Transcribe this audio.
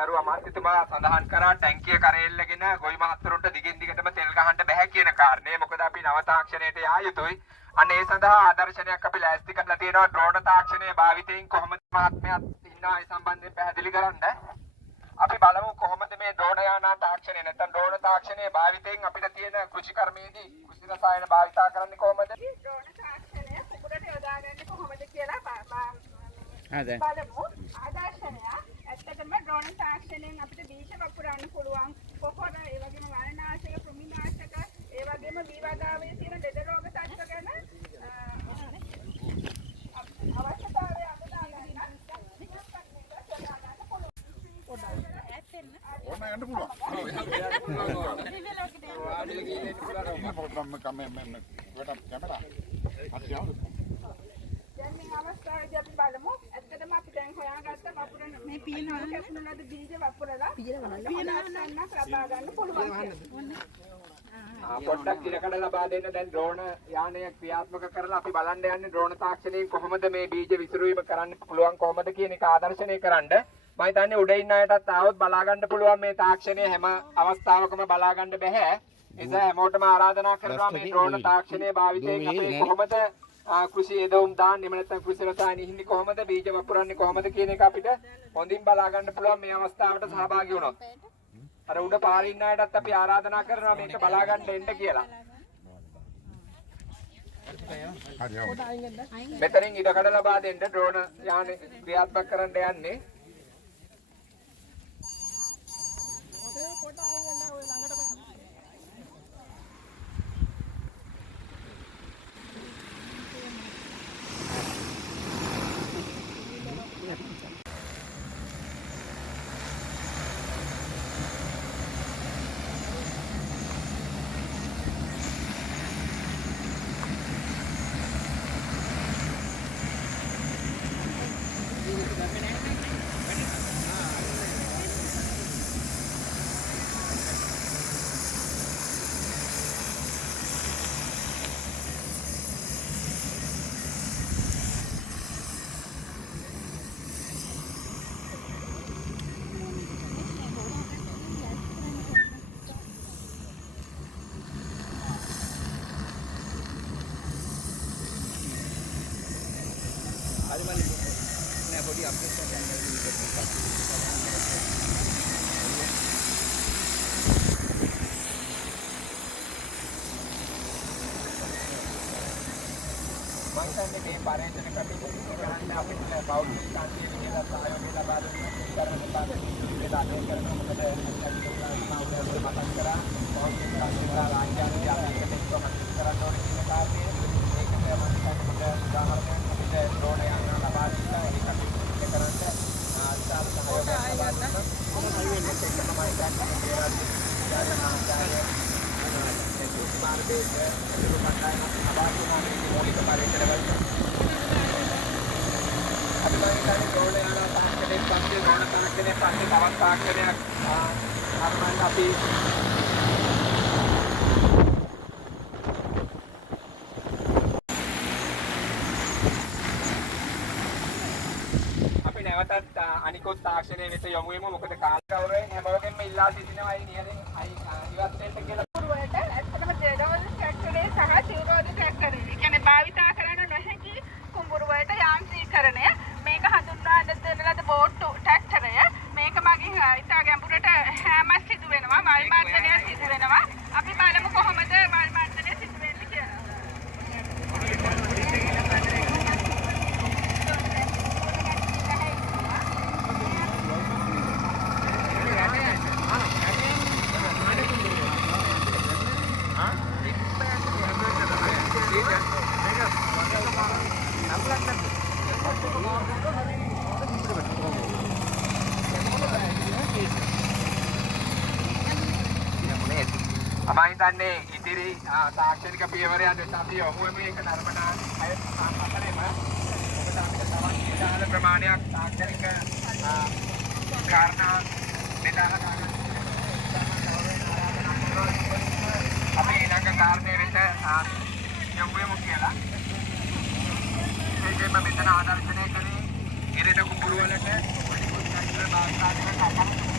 ගරු අමාත්‍යතුමා සඳහන් කරා ටැංකිය කරේල්ලගෙන ගොවි මහත්තුරුන්ට දිගින් දිගටම තෙල් ගහන්න බෑ කියන කාරණේ. මොකද අපි නව තාක්ෂණයට යා යුතුයි. අන්න ඒ සඳහා ආදර්ශනයක් අපි ලෑස්ති කරලා තියෙනවා. ඩ්‍රෝන තාක්ෂණයේ භාවිතයෙන් කොහොමද මහත්මයාත් ඉන්නවා ඒ සම්බන්ධයෙන් පැහැදිලි කරන්න. අපි බලමු කොහොමද මේ ඩ්‍රෝන යානා තාක්ෂණය නැත්නම් ඩ්‍රෝන තාක්ෂණයේ භාවිතයෙන් අපිට තියෙන කෘෂි කර්මයේදී කෘෂි රසායන භාවිතා කරන්නේ කොහොමද? ඩ්‍රෝන තාක්ෂණය කුඹරට යොදාගන්නේ කොහොමද කියලා බලමු. ආදර්ශනය ඇත්තටම ඩ්‍රෝන තාක්ෂණයෙන් අපිට බීජ වපුරන්න පුළුවන්. කොහොම ඒ වගේම වනනාශක, කෘමිනාශක, ඒ වගේම මේ වගාවේ තියෙන ලෙඩ රෝග තත්ත්ව ගැන අවශ්‍යතාවය අඳුනා ගන්න ඕන යන්න පුළුවන්. දැන් මේ අවස්ථාවේදී අපි බලමු. ඇත්තටම අපි දැන් හොයාගත්ත වපුරන මේ පීනවල කැපුණාද බීජ වපුරලා පීනවන්නක් ලබා ගන්න පුළුවන් කියලා. පොඩ්ඩක් ඉරකඩ ලබා දෙන්න. දැන් ඩ්‍රෝන යානය ක්‍රියාත්මක කරලා අපි බලන්න යන්නේ ඩ්‍රෝන තාක්ෂණයෙන් කොහොමද මේ බීජ විසිරුවීම කරන්න පුළුවන් කොහොමද කියන එක ආදර්ශනය කරන්න. මම හිතන්නේ උඩ ඉන්න අයටත් ආවොත් බලා ගන්න පුළුවන් මේ තාක්ෂණය හැම අවස්ථාවකම බලා ගන්න බෑ. ඒ නිසා හැමෝටම ආරාධනා කරනවා මේ ඩ්‍රෝන තාක්ෂණයේ භාවිතයෙන් අපි කොහොමද කෘෂි යදවුම් දාන්නේ, එහෙම නැත්නම් කෘෂි රසායන හින්නේ කොහොමද, බීජ වපුරන්නේ කොහොමද කියන එක අපිට හොඳින් බලා ගන්න පුළුවන් මේ අවස්ථාවට සහභාගී වුණොත්. අර උඩ පාරේ ඉන්න අයටත් අපි ආරාධනා කරනවා මේක බලා ගන්න එන්න කියලා. මෙතනින් ඉඩකඩ ලබා දෙන්න ඩ්‍රෝන යානේ ක්‍රියාත්මක කරන්න යන්නේ. මයින්දන්නේ මේ පරිශ්‍රණ කටයුතු කරන්න අපිට බෞද්ධ කාන්තිය විදිහට සහයෝගය ලබා දෙන්න කරන බාධා ඉඳලා කරන මොකද අපි මතක් කරා බෞද්ධ කාන්තිය රාජ්‍යයන්ගේ අපිට ප්‍රමත කරන්න ඕනේ කියන කාර්යය මේක මම හිතන්නේ උදාහරණයක් අපිට ඩ්‍රෝන යන ලබා දෙන්න ඒ කටයුතු කරන්න ආචාර සහයෝගය ලබා දෙන්න කොහොමද මේක තමයි ගන්න ආචාර්ය මාර්ගයේ ඉරුමට්ටාන අභාෂණාවේ මූලික පරිසරවල අභිමානී ඩ්‍රෝන යාන තාක්ෂණයේ පස්සේ ඩ්‍රෝන තාක්ෂණයේ පස්සේ තවත් තාක්ෂණයක් අරමන් අපි නැවතත් අනිකුත් තාක්ෂණයේ වෙත යොමු වෙමු. මොකද කාල ගෞරවයෙන් හැමෝගෙම ඉල්ලා සිටිනවා අයි නියරෙන් අයි ඉවත් වෙන්න කියලා. පුරවලට ඇත්තටම දෙඩවල් ට්‍රැක්ටරේ සහ සිවුරෝද ට්‍රැක්ටරේ. ඒ කියන්නේ භාවිතා කරන්න නොහැකි කුඹුරු වලට යාන්ත්‍රීකරණය. මේක හඳුන්වා දෙන ලද බෝට්ටු ට්‍රැක්ටරය. මේක මගින් ඉතා ගැඹුරට හැමස් සිදු වෙනවා. මල් මර්දනය සිදු වෙනවා. අපි බලමු කොහොමද මල් මර්දනය සිදු වෙන්නේ කියලා. අමහිතන්නේ ඉදිරි තාක්ෂණික පියවරයන් වෙත අපි යොමු වෙමු. ඒක නර්මනා අය අතරේම ඔබට අපිට තවත් විශාල ප්‍රමාණයක් තාක්ෂණික කාරණා බෙදා ගන්න අපි ඊළඟ කාරණේ වෙත යොමු වෙමු කියලා. ඒකෙම මෙතන ආදර්ශනය කරේ ඉරේද කුඹුරු වලට පොඩි පොඩි කට්ටර භාෂාවක